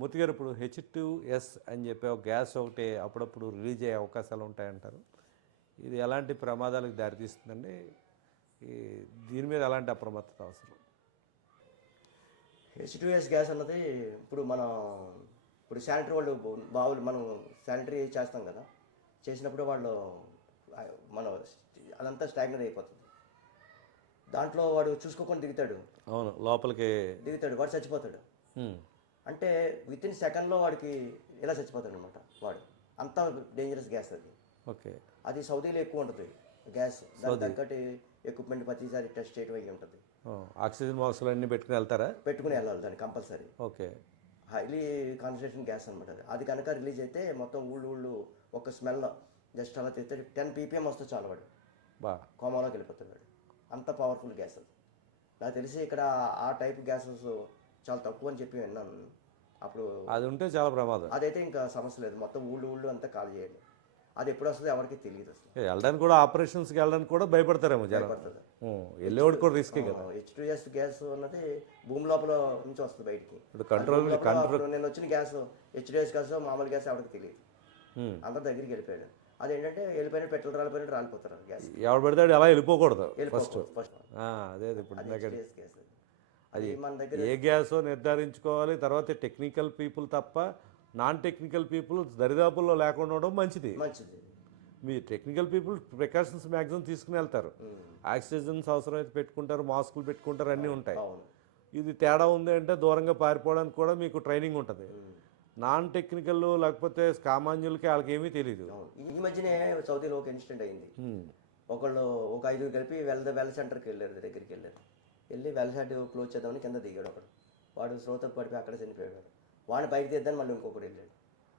మూర్తి గారు ఇప్పుడు H two yes అని చెప్పి ఒక గ్యాస్ ఒకటి అప్పుడప్పుడు రిలీజ్ అయ్యే అవకాశాలు ఉంటాయంటారు. ఇది ఎలాంటి ప్రమాదాలకు దారితీస్తుందండి? ఈ దీని మీద ఎలాంటి అప్రమత్తత అవసరం? హెచ్ టూ ఎస్ గ్యాస్ అన్నది ఇప్పుడు మనం ఇప్పుడు శానిటరీ వాళ్ళు బావులు మనం శానిటరీ చేస్తాం కదా. చేసినప్పుడు వాళ్ళు మనం అదంతా స్టాగ్నర్ అయిపోతుంది. దాంట్లో వాడు చూసుకోకుండా దిగుతాడు. అవును లోపలికి దిగుతాడు వాడు చచ్చిపోతాడు. అంటే విత్ ఇన్ సెకండ్లో వాడికి ఇలా చచ్చిపోతాడు అనమాట వాడు. అంత డేంజరస్ గ్యాస్ అది. ఓకే. అది సౌదీలో ఎక్కువ ఉంటుంది గ్యాస్ దాని తగ్గట్టు ఎక్విప్మెంట్ ప్రతిసారి టెస్ట్ చేయడం అయ్యి ఉంటుంది. ఆక్సిజన్ బాక్సులు అన్నీ పెట్టుకుని వెళ్తారా? పెట్టుకుని వెళ్ళాలి దాన్ని compulsory okay. Highly concentration gas అనమాట అది. అది కనుక రిలీజ్ అయితే మొత్తం ఊళ్ళు ఊళ్ళు ఒక స్మెల్ జస్ట్ అలా తెస్తే టెన్ పీపీఎం వస్తే చాలు వాడు. బా. కోమాలోకి వెళ్ళిపోతాడు వాడు. అంత పవర్ఫుల్ గ్యాస్ అది. నాకు తెలిసి ఇక్కడ ఆ టైప్ గ్యాసెస్ చాలా తక్కువ అని చెప్పి విన్నాను. అప్పుడు అది ఉంటే చాలా ప్రమాదం. అదైతే ఇంకా సమస్య లేదు. మొత్తం ఊళ్ళు ఊళ్ళు అంతా ఖాళీ చేయాలి అది ఎప్పుడు వస్తుందో ఎవరికి తెలియదు అసలు. వెళ్ళడానికి కూడా ఆపరేషన్స్కి వెళ్ళడానికి కూడా భయపడతారేమో జనం. పడుతుంది ఉం, వెళ్ళేవాడు కూడా రిస్కే కదా. హెచ్ టూ ఎస్ గ్యాస్ అన్నది భూమి లోపల నుంచి వస్తుంది బయటికి. ఇప్పుడు కంట్రోల్ అప్పుడు నేను వచ్చిన gas H two S gas మామూలు గ్యాస్ ఎవరికి తెలియదు. అందరి దగ్గరికి వెళ్ళిపోయాడు. అదేంటంటే వెళ్ళిపోయిన పెట్రోల్ రాలిపోయినట్టు రాలిపోతారు గ్యాస్. ఎవడు పెడతాడు అలా వెళ్ళిపోకూడదు ఫస్ట్ ఫస్ట్ అదే ఇప్పుడు అది. అది మన దగ్గర ఏ గ్యాసో నిర్ధారించుకోవాలి. తర్వాత టెక్నికల్ పీపుల్ తప్ప నాన్ టెక్నికల్ పీపుల్ దరిదాపుల్లో లేకుండా ఉండడం మంచిది. మంచిది. మీ టెక్నికల్ పీపుల్ ప్రికాషన్స్ మ్యాక్సిమం తీసుకుని వెళ్తారు. ఆక్సిజన్స్ అవసరమైతే పెట్టుకుంటారు మాస్కులు పెట్టుకుంటారు అన్నీ ఉంటాయి. ఇది తేడా ఉంది అంటే దూరంగా పారిపోవడానికి కూడా మీకు ట్రైనింగ్ ఉంటుంది. నాన్ టెక్నికల్ లేకపోతే సామాన్యులకి వాళ్ళకి ఏమీ తెలియదు ఈ మధ్యనే సౌదీలో ఒక ఇన్సిడెంట్ అయింది. ఒకళ్ళు ఒక ఐదుగురు కలిపి వెల్ వెల్ సెంటర్కి వెళ్ళారు దగ్గరికి వెళ్ళారు. వెళ్ళి వెల్ షెడ్ క్లోజ్ చేద్దామని కింద దిగాడు ఒకడు. వాడు శ్రోతకు పడిపోయి అక్కడ చనిపోయాడు. వాడు వాడిని బయట తీద్దాని మళ్ళీ ఇంకొకటి వెళ్ళాడు.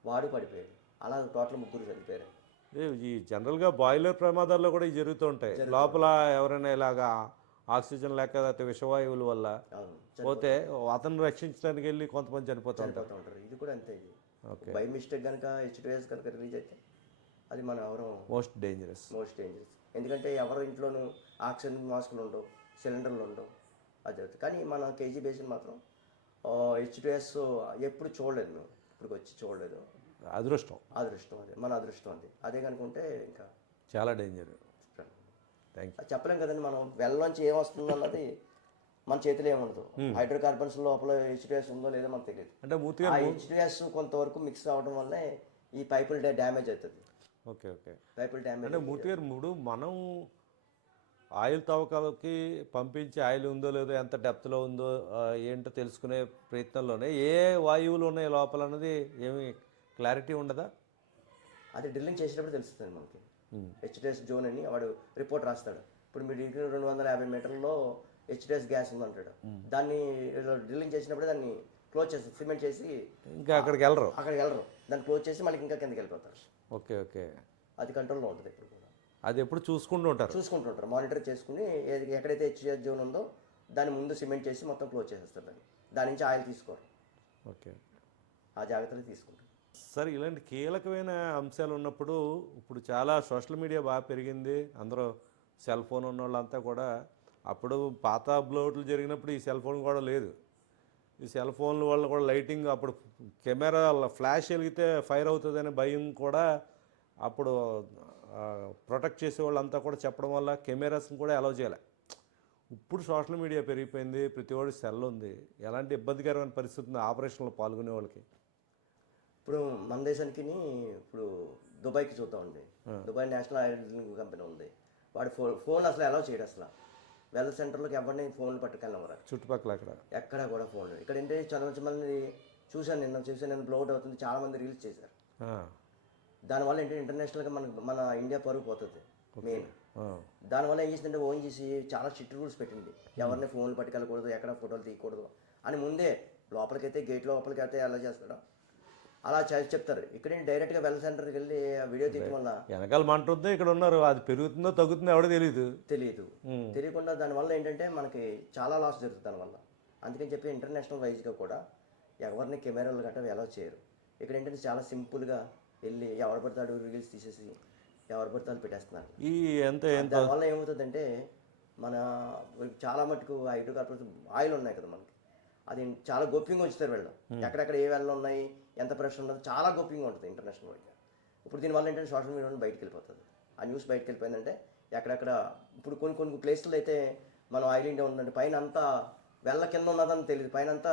వాడు పడిపోయాడు. అలా టోటల్ ముగ్గురు చనిపోయారు. ఈ జనరల్గా బాయిలర్ ప్రమాదాల్లో కూడా ఇవి జరుగుతూ ఉంటాయి. లోపల ఎవరైనా ఇలాగా ఆక్సిజన్ లేక లేకపోతే విషవాయువుల వల్ల పోతే అతను రక్షించడానికి వెళ్ళి కొంతమంది చనిపోతూ ఉంటారు. ఇది కూడా అంతే ఇది. ఓకే. బై మిస్టేక్ కనుక హెచ్ టూ ఎస్ కనుక రిలీజ్ అయితే అది మనం ఎవరు మోస్ట్ డేంజరస్. Most dangerous. ఎందుకంటే ఎవరి ఇంట్లోనూ ఆక్సిజన్ మాస్కులు ఉండవు. సిలిండర్లు ఉండవు. అది జరుగుతుంది. కానీ మన కేజీ బేసిన్ మాత్రం హెచ్ టూ ఎస్ ఎప్పుడు చూడలేదు మేము. ఇప్పుడు వచ్చి చూడలేదు. అదృష్టం. అదృష్టం అది. మన అదృష్టం అది. అదే కనుకుంటే ఇంకా చాలా డేంజర్ థ్యాంక్ యూ చెప్పలేం కదండి మనం. వెళ్ళలోంచి ఏం వస్తుంది అన్నది మన చేతిలో ఏముండదు హైడ్రోకార్బన్స్ లోపల హెచ్ టూ ఎస్ ఉందో లేదో మనకు తెలియదు. అంటే మూర్తి ఆ హెచ్ టూ ఎస్ కొంతవరకు మిక్స్ అవ్వడం వల్లే ఈ పైపులు డ్యామేజ్ అవుతుంది. ఓకే ఓకే పైపులు డ్యామేజ్ అంటే మూర్తి గారు మూడు మనం ఆయిల్ తవ్వకాలకి పంపించి ఆయిల్ ఉందో లేదో ఎంత డెప్త్లో ఉందో ఏంటో తెలుసుకునే ప్రయత్నంలోనే ఏ వాయువులు ఉన్నాయి లోపల అన్నది ఏమి క్లారిటీ ఉండదా? అది డ్రిల్లింగ్ చేసినప్పుడు తెలుస్తుంది మనకి. హెచ్డిఎస్ జోన్ అని వాడు రిపోర్ట్ రాస్తాడు. ఇప్పుడు మీ డిగ్రీ రెండు వందల యాభై మీటర్లలో హెచ్డిఎస్ గ్యాస్ ఉందంటాడు. దాన్ని డ్రిల్లింగ్ చేసినప్పుడు దాన్ని క్లోజ్ చేస్తారు సిమెంట్ చేసి ఇంకా అక్కడికి వెళ్ళరు. అక్కడికి వెళ్ళరు. దాన్ని క్లోజ్ చేసి మళ్ళీ ఇంకా కిందకి వెళ్ళిపోతారు. Okay okay. అది కంట్రోల్లో ఉంటుంది ఇప్పుడు. అది ఎప్పుడు చూసుకుంటూ ఉంటారు. చూసుకుంటుంటారు మానిటర్ చేసుకుని ఎక్కడైతే హెచ్డిఎస్ జోన్ ఉందో దాని ముందు సిమెంట్ చేసి మొత్తం క్లోజ్ చేసేస్తారు దాన్ని. దాని నుంచి ఆయిల్ తీసుకోరు. ఓకే. ఆ జాగ్రత్తలు తీసుకుంటారు. సార్ ఇలాంటి కీలకమైన అంశాలు ఉన్నప్పుడు ఇప్పుడు చాలా సోషల్ మీడియా బాగా పెరిగింది. అందరూ సెల్ ఫోన్ ఉన్న వాళ్ళంతా కూడా అప్పుడు పాత అప్లోడ్లు జరిగినప్పుడు ఈ సెల్ ఫోన్ కూడా లేదు. ఈ సెల్ ఫోన్ల వల్ల కూడా లైటింగ్ అప్పుడు కెమెరా ఫ్లాష్ వెలిగితే ఫైర్ అవుతుందనే భయం కూడా అప్పుడు ప్రొటెక్ట్ చేసే వాళ్ళంతా కూడా చెప్పడం వల్ల కెమెరాస్ని కూడా అలౌ చేయలే. ఇప్పుడు సోషల్ మీడియా పెరిగిపోయింది ప్రతి వాడి సెల్ ఉంది. ఎలాంటి ఇబ్బందికరమైన పరిస్థితి ఉంది ఆపరేషన్లో పాల్గొనే వాళ్ళకి? ఇప్పుడు మన దేశానికి ఇప్పుడు దుబాయ్కి చూద్దామండి. దుబాయ్ నేషనల్ ఐడెంటిటీ కంపెనీ ఉంది. వాడు ఫోన్ ఫోన్ అసలు ఎలా చేయడు అసలు. వెల్ సెంటర్లోకి ఎవరిని ఫోన్లు పట్టుకెళ్ళవరా చుట్టుపక్కల అక్కడ ఎక్కడ కూడా ఫోన్ ఇక్కడ ఏంటంటే చాలా మంది చూశాను నిన్న చూశాను నేను బ్లౌట్ అవుతుంది. చాలా మంది రీల్స్ చేశారు. దానివల్ల ఏంటంటే ఇంటర్నేషనల్గా మన మన ఇండియా పరుగు పోతుంది మెయిన్. దానివల్ల ఏం చేసిందంటే ఓన్ చేసి చాలా స్ట్రిక్ట్ రూల్స్ పెట్టింది. ఎవరిని ఫోన్లు పట్టుకెళ్ళకూడదు ఎక్కడ ఫోటోలు తీయకూడదు అని ముందే లోపలికైతే గేట్ లోపలికి అయితే ఎలా చేస్తాడో. అలా చెప్తారు. ఇక్కడ డైరెక్ట్గా వెల్ సెంటర్కి వెళ్ళి ఆ వీడియో తీయడం వల్ల వెనకాల మంట ఉందో ఇక్కడ ఉన్నారు అది పెరుగుతుందో తగ్గుతుందో ఎవడో తెలియదు తెలియదు తెలియకుండా దానివల్ల ఏంటంటే మనకి చాలా లాస్ జరుగుతుంది దానివల్ల. అందుకని చెప్పి ఇంటర్నేషనల్ వైజ్గా కూడా ఎవరిని కెమెరాలు గట్రా ఎలా చేయరు. ఇక్కడ ఏంటంటే చాలా సింపుల్గా వెళ్ళి ఎవరు పడతాడు రీల్స్ తీసేసి ఎవరు పడతాడు పెట్టేస్తున్నారు. ఈ ఎంత దానివల్ల ఏమవుతుందంటే మన చాలా మటుకు హైడ్రోకార్బన్స్ ఆయిల్ ఉన్నాయి కదా మనకి. అది చాలా గోప్యంగా ఉంచుతారు వీళ్ళు. ఎక్కడెక్కడ ఏ వెళ్ళలు ఉన్నాయి ఎంత ప్రెషర్ ఉన్నది చాలా గోప్యంగా ఉంటుంది ఇంటర్నేషనల్ వైడ్గా ఇప్పుడు దీనివల్ల ఏంటంటే సోషల్ మీడియా బయటకు వెళ్ళిపోతుంది. ఆ న్యూస్ బయటకు వెళ్ళిపోయిందంటే ఎక్కడెక్కడ ఇప్పుడు కొన్ని కొన్ని ప్లేస్లో అయితే మనం ఆయిల్ ఇండియా ఉందంటే పైన అంతా వెళ్ళ కింద ఉన్నదని తెలియదు. పైన అంతా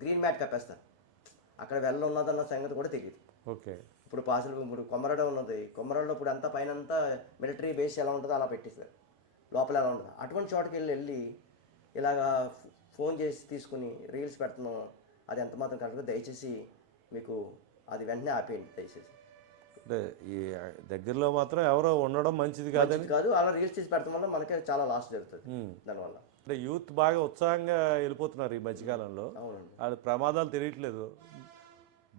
గ్రీన్ మ్యాట్ కప్పేస్తారు. అక్కడ వెళ్ళ ఉన్నదన్న సంగతి కూడా తెలియదు. ఓకే. ఇప్పుడు పాసులు ఇప్పుడు కొమరడ ఉన్నది. కొమరడలో ఇప్పుడు అంతా పైన అంతా మిలిటరీ బేస్ ఎలా ఉంటుందో అలా పెట్టేస్తారు. లోపల ఎలా ఉంటుంది. అటువంటి చోటుకి వెళ్ళి వెళ్ళి ఇలాగా ఫోన్ చేసి తీసుకుని రీల్స్ పెడుతున్నాం. అది ఎంత మాత్రం కరెక్ట్గా దయచేసి మీకు అది వెంటనే ఆపేయండి దయచేసి. అంటే ఈ దగ్గరలో మాత్రం ఎవరో ఉండడం మంచిది కాదని కాదు. అలా రీల్స్ తీసి పెడతాం వల్ల మనకే చాలా లాస్ జరుగుతుంది. దానివల్ల. అంటే యూత్ బాగా ఉత్సాహంగా వెళ్ళిపోతున్నారు ఈ మధ్యకాలంలో. వాళ్ళ ప్రమాదాలు తెలియట్లేదు.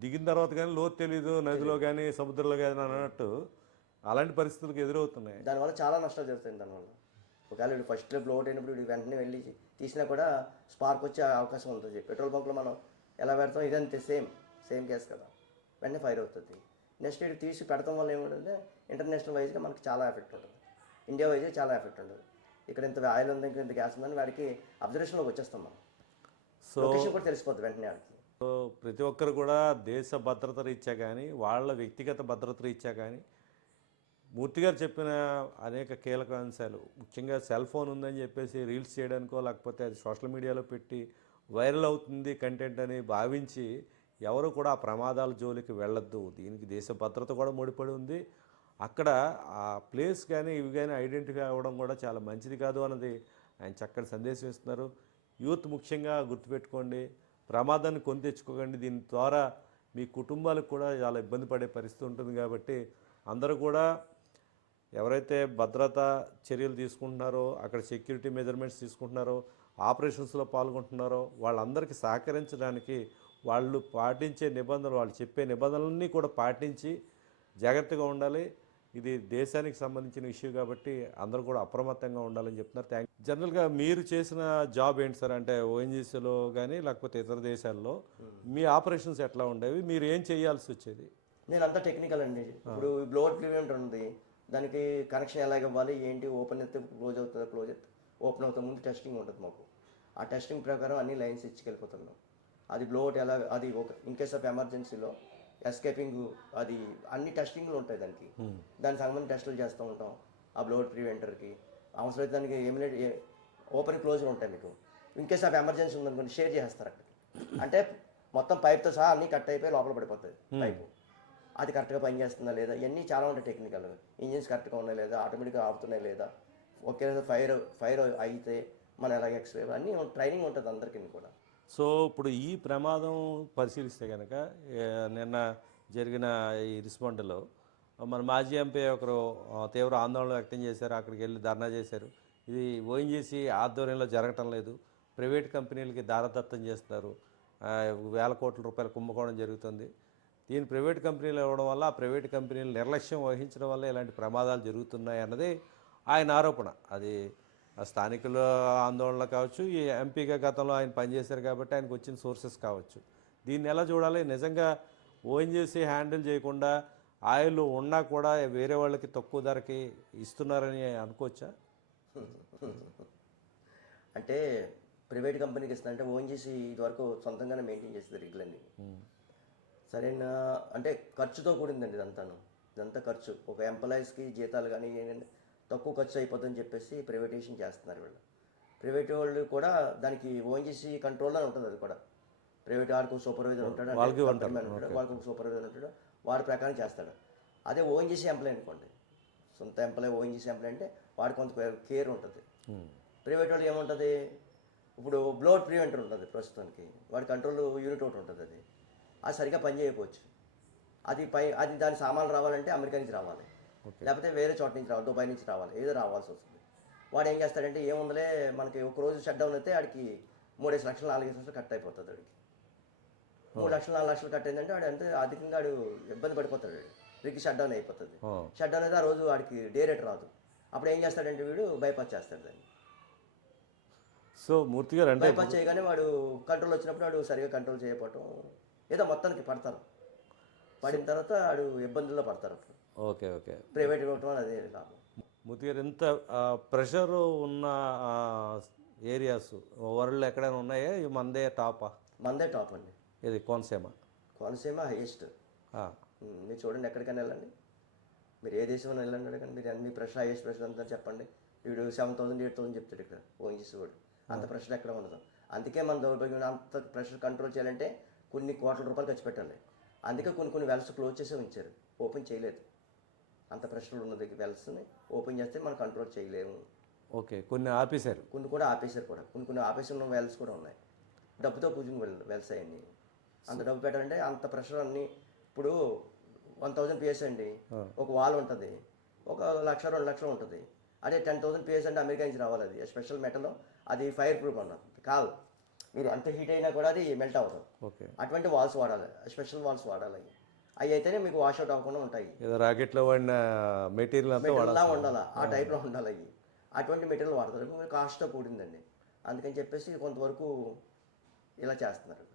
దిగిన తర్వాత కానీ లోతు తెలియదు నదిలో కానీ సముద్రంలో కానీ అన్నట్టు అలాంటి పరిస్థితులకు ఎదురవుతున్నాయి. దానివల్ల చాలా నష్టాలు జరుగుతాయి దానివల్ల. ఒకవేళ వీడు ఫస్ట్ బ్లోట్ అయినప్పుడు వీడు వెంటనే వెళ్ళి తీసినా కూడా స్పార్క్ వచ్చే అవకాశం ఉంటుంది. పెట్రోల్ బంక్లో మనం ఎలా పెడతాం ఇదంతే సేమ్ సేమ్ కేసు కదా. వెంటనే ఫైర్ అవుతుంది. నెక్స్ట్ వీడు తీసి పెడతాం వల్ల ఏముంటుందంటే ఇంటర్నేషనల్ వైజ్గా మనకి చాలా ఎఫెక్ట్ ఉంటుంది. ఇండియా వైజ్గా చాలా ఎఫెక్ట్ ఉంటుంది. ఇక్కడ ఇంత ఆయిల్ ఉంది ఇంత గ్యాస్ ఉందని వాడికి అబ్జర్వేషన్లోకి వచ్చేస్తాం మనం. సో కూడా తెలిసిపోద్ది వెంటనే వాడికి. ప్రతి ఒక్కరు కూడా దేశ భద్రత రీత్యా కానీ వాళ్ళ వ్యక్తిగత భద్రత రీత్యా కానీ మూర్తి గారు చెప్పిన అనేక కీలక అంశాలు. ముఖ్యంగా సెల్ ఫోన్ ఉందని చెప్పేసి రీల్స్ చేయడానికో లేకపోతే అది సోషల్ మీడియాలో పెట్టి వైరల్ అవుతుంది కంటెంట్ అని భావించి ఎవరు కూడా ఆ ప్రమాదాల జోలికి వెళ్ళొద్దు. దీనికి దేశ భద్రత కూడా ముడిపడి ఉంది. అక్కడ ఆ ప్లేస్ కానీ ఇవి కానీ ఐడెంటిఫై అవ్వడం కూడా చాలా మంచిది కాదు అన్నది ఆయన చక్కటి సందేశం ఇస్తున్నారు. యూత్ ముఖ్యంగా గుర్తుపెట్టుకోండి. ప్రమాదాన్ని కొని తెచ్చుకోకండి. దీని ద్వారా మీ కుటుంబాలకు కూడా చాలా ఇబ్బంది పడే పరిస్థితి ఉంటుంది కాబట్టి అందరూ కూడా ఎవరైతే భద్రతా చర్యలు తీసుకుంటున్నారో అక్కడ సెక్యూరిటీ మెజర్మెంట్స్ తీసుకుంటున్నారో ఆపరేషన్స్లో పాల్గొంటున్నారో వాళ్ళందరికీ సహకరించడానికి వాళ్ళు పాటించే నిబంధనలు వాళ్ళు చెప్పే నిబంధనలన్నీ కూడా పాటించి జాగ్రత్తగా ఉండాలి. ఇది దేశానికి సంబంధించిన ఇష్యూ కాబట్టి అందరూ కూడా అప్రమత్తంగా ఉండాలని చెప్తున్నారు. థ్యాంక్ జనరల్గా మీరు చేసిన జాబ్ ఏంటి సార్? అంటే ఓఎన్జీసీలో కానీ లేకపోతే ఇతర దేశాల్లో మీ ఆపరేషన్స్ ఎట్లా ఉండేవి? మీరు ఏం చేయాల్సి వచ్చేది? నేను అంతా టెక్నికల్ అండి ఇప్పుడు బ్లోడ్ ప్రివెంట్ ఉంది. దానికి కనెక్షన్ ఎలాగ ఇవ్వాలి? ఏంటి? ఓపెన్ అయితే క్లోజ్ అవుతుందా? క్లోజ్ అయితే ఓపెన్ అవుతా ముందు టెస్టింగ్ ఉంటుంది మాకు. ఆ టెస్టింగ్ ప్రకారం అన్ని లైన్స్ ఇచ్చుకెళ్ళిపోతున్నాం అది బ్లోట్ ఎలా అది ఒక ఇన్ కేస్ ఆఫ్ ఎమర్జెన్సీలో ఎస్కేపింగ్ అది అన్ని టెస్టింగ్లు ఉంటాయి దానికి. దానికి సంబంధించిన టెస్టులు చేస్తూ ఉంటాం. ఆ బ్లోడ్ ప్రివెంటర్కి అవసరమైతే దానికి ఎమినేట్ ఓపెన్ క్లోజర్ ఉంటాయి మీకు. ఇన్ కేస్ ఆఫ్ ఎమర్జెన్సీ ఉందనుకోండి షేర్ చేస్తారు అక్కడ. అంటే మొత్తం పైప్తో సహా అన్నీ కట్ అయిపోయి లోపల పడిపోతుంది పైపు అది కరెక్ట్గా పనిచేస్తుందా లేదా? ఇవన్నీ చాలా ఉంటాయి టెక్నికల్ ఇంజిన్స్ కరెక్ట్గా ఉన్నాయి లేదా? ఆటోమేటిక్గా ఆపుతున్నాయి లేదా? ఒకే ఫైర్ ఫైర్ అయితే మనం ఎలాగ ఎక్స్ప్లెయిన్ అన్నీ ట్రైనింగ్ ఉంటుంది అందరికీ కూడా. సో ఇప్పుడు ఈ ప్రమాదం పరిశీలిస్తే కనుక నిన్న జరిగిన ఈ రిస్పాండ్లో మన మాజీ ఎంపీ ఒకరు తీవ్ర ఆందోళన వ్యక్తం చేశారు అక్కడికి వెళ్ళి ధర్నా చేశారు. ఇది ఓఎన్జీసీ ఆధ్వర్యంలో జరగటం లేదు. ప్రైవేట్ కంపెనీలకి దారదత్తం చేస్తున్నారు. వేల కోట్ల రూపాయలు కుంభకోణం జరుగుతుంది. దీని ప్రైవేట్ కంపెనీలు ఇవ్వడం వల్ల ఆ ప్రైవేట్ కంపెనీలు నిర్లక్ష్యం వహించడం వల్ల ఇలాంటి ప్రమాదాలు జరుగుతున్నాయి అన్నది ఆయన ఆరోపణ. అది స్థానికుల ఆందోళన కావచ్చు ఈ ఎంపీగా గతంలో ఆయన పనిచేశారు కాబట్టి ఆయనకు వచ్చిన సోర్సెస్ కావచ్చు. దీన్ని ఎలా చూడాలి? నిజంగా ఓఎన్జీసీ హ్యాండిల్ చేయకుండా ఆయిల్ ఉన్నా కూడా వేరే వాళ్ళకి తక్కువ ధరకి ఇస్తున్నారని అనుకోవచ్చా? అంటే ప్రైవేట్ కంపెనీకి ఇస్తుందంటే ఓఎన్జీసీ ఇదివరకు సొంతంగానే మెయింటైన్ చేస్తుంది రిగ్లన్నీ. సరైన అంటే ఖర్చుతో కూడిందండి ఇదంతాను. ఇదంతా ఖర్చు. ఒక ఎంప్లాయీస్కి జీతాలు కానీ ఏంటంటే తక్కువ ఖర్చు అయిపోతుందని చెప్పేసి ప్రైవేటైజేషన్ చేస్తున్నారు వీళ్ళు. ప్రైవేట్ వాళ్ళు కూడా దానికి ఓఎన్జీసీ కంట్రోల్లో ఉంటుంది అది కూడా. ప్రైవేట్ వాడికి సూపర్వైజర్ ఉంటాడు వాళ్ళకి వాళ్ళకి సూపర్వైజర్ ఉంటాడు. వాడి ప్రకారం చేస్తాడు. అదే ఓఎన్జీసీ ఎంప్లాయ్ అనుకోండి. సొంత ఎంప్లాయ్ ఓఎన్జీసీ ఎంప్లాయ్ అంటే వాడికి కొంత కేర్ ఉంటుంది. ప్రైవేట్ వాళ్ళు ఏముంటుంది? ఇప్పుడు బ్లోడ్ ప్రివెంటర్ ఉంటుంది ప్రస్తుతానికి. వాడి కంట్రోల్ యూనిట్ ఒకటి ఉంటుంది అది. అది సరిగా పని చేయకపోవచ్చు. అది పై అది దాని సామాన్లు రావాలంటే అమెరికా నుంచి రావాలి. లేకపోతే వేరే చోట నుంచి రావాలి దుబాయ్ నుంచి రావాలి ఏదో రావాల్సి వస్తుంది. వాడు ఏం చేస్తాడంటే ఏముందలే మనకి ఒక రోజు షట్ డౌన్ అయితే ఆడికి మూడేసి లక్షలు నాలుగేసి లక్షలు కట్ అయిపోతుంది ఆడికి. మూడు లక్షలు నాలుగు లక్షలు కట్ అయిందంటే వాడు అంతే అధికంగా వాడు ఇబ్బంది పడిపోతాడు రిగ్ షట్ డౌన్ అయిపోతుంది. షట్ డౌన్ అయితే ఆ రోజు వాడికి డే రేట్ రాదు. అప్పుడు ఏం చేస్తాడంటే వీడు బైపాస్ చేస్తాడు దాన్ని. సో మూర్తి గారు అంటే బైపాస్ చేయగానే వాడు కంట్రోల్ వచ్చినప్పుడు వాడు సరిగా కంట్రోల్ చేయకపోవటం ఏదో మొత్తానికి పడతారు. పడిన తర్వాత వాడు ఇబ్బందుల్లో పడతారు అప్పుడు. Okay okay. ప్రైవేట్ వల్ల అదే లాభం. మూర్తి గారు ఎంత ప్రెషర్ ఉన్న ఏరియాస్ వరల్డ్ ఎక్కడైనా ఉన్నాయా? మందే టాపా? మందే టాప్ అండి. ఇది కోనసీమ. కోనసీమ హైయెస్ట్. మీరు చూడండి ఎక్కడికైనా వెళ్ళండి. మీరు ఏ దేశం వెళ్ళండి అడగండి. మీరు అన్ని ప్రెషర్ హైయెస్ట్ ప్రెషర్ అంతా చెప్పండి. వీడు సెవెన్ థౌసండ్ ఎయిట్ థౌసండ్ చెప్తాడు ఇక్కడ ఓఎన్జీసీ వాడు అంత ప్రెషర్ ఎక్కడ ఉండదు. అందుకే మన దౌర్భాగ్యం అంత ప్రెషర్ కంట్రోల్ చేయాలంటే కొన్ని కోట్ల రూపాయలు ఖర్చు పెట్టాలి అందుకే కొన్ని కొన్ని వెల్స్ క్లోజ్ చేసే ఉంచారు. ఓపెన్ చేయలేదు. అంత ప్రెషర్ ఉన్నది వెల్స్ని ఓపెన్ చేస్తే మనం కంట్రోల్ చేయలేము. ఓకే కొన్ని ఆపేశారు. కొన్ని కూడా ఆపేశారు కూడా. కొన్ని కొన్ని ఆపేసి ఉన్న వెల్స్ కూడా ఉన్నాయి. డబ్బుతో కూర్చుని వెల్ వెల్స్ అయ్యండి అంత డబ్బు పెట్టాలంటే అంత ప్రెషర్ అన్ని ఇప్పుడు వన్ థౌజండ్ పిఎస్ అండి. ఒక వాల్ ఉంటుంది. ఒక లక్ష రెండు లక్షలు ఉంటుంది. అదే టెన్ థౌసండ్ పిఎస్ అంటే అమెరికా నుంచి రావాలి అది. స్పెషల్ మెటల్ అది ఫైర్ ప్రూఫ్ అన్నది కాదు. మీరు ఎంత హీట్ అయినా కూడా అది మెల్ట్ అవ్వదు. అటువంటి వాల్స్ వాడాలి. స్పెషల్ వాల్స్ వాడాలి. అవి అయితేనే మీకు వాష్ అవుట్ అవ్వకుండా ఉంటాయి. ఏదో రాకెట్లో వాడిన మెటీరియల్ అంతా మెటీరియల్లా ఉండాలి? ఆ టైప్లో ఉండాలి అవి? అటువంటి మెటీరియల్ వాడతారు. కాస్ట్తో కూడిందండి. అందుకని చెప్పేసి కొంతవరకు ఇలా చేస్తున్నారు.